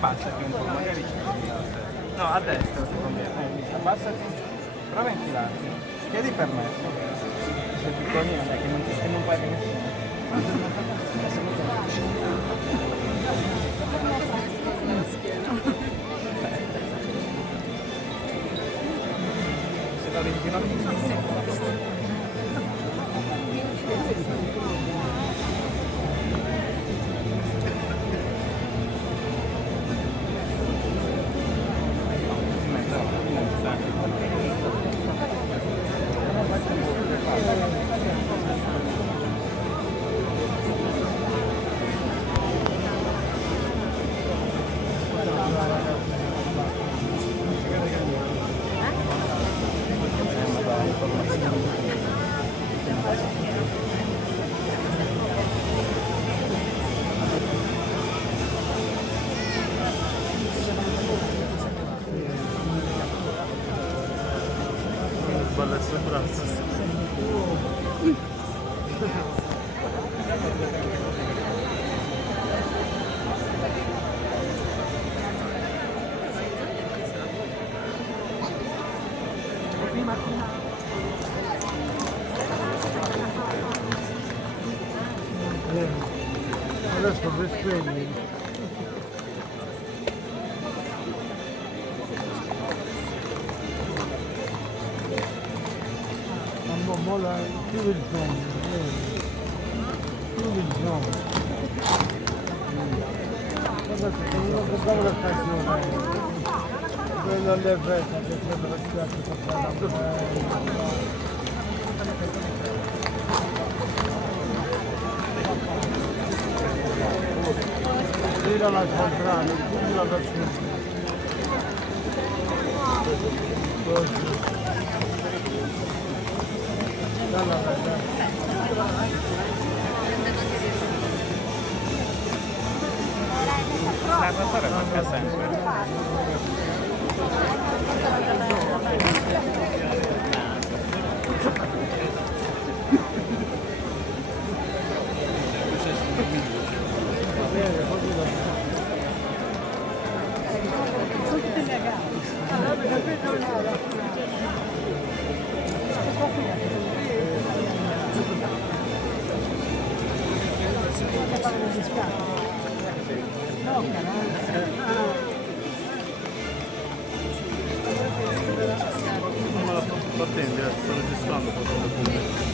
abbassati un po', magari ci vedi. No, a destra ti conviene. Abbassati, prova a infilarti. Chiedi per me. Sei piccolino, sai che non puoi nessuno. Se vado in ginocchio. Balla sembranza. Adesso per spegni. Mola, chiudi il zoom, chiudi il zoom. Non guardavo la stazione, quello alle feste che prende la spiaggia per fare gira al contrario, gira da sud. L'ascensore manca sempre. Non me la sto battendo, sto registrando.